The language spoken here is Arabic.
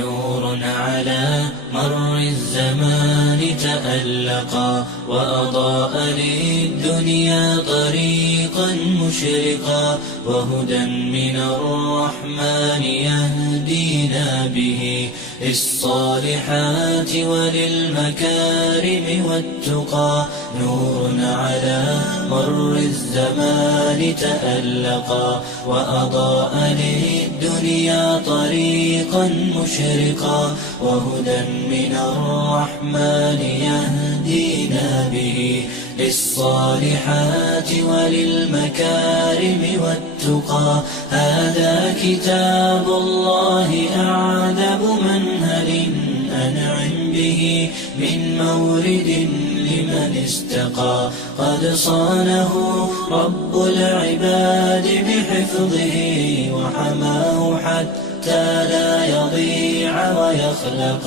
نور على مر الزمان تألقا وأضاء للدنيا طريقا مشرقا وهدى من الرحمن يهدينا به للصالحات وللمكارم والتقى نور على مر الزمان تألقا وأضاء للدنيا طريقا مشرقا وهدى من الرحمن يهدينا به للصالحات وللمكارم والتقى هذا كتاب الله أعذب منهل أنعم به من مورد لمن استقى قد صانه رب العباد بحفظه وحماه حتى لا يضيع ويخلق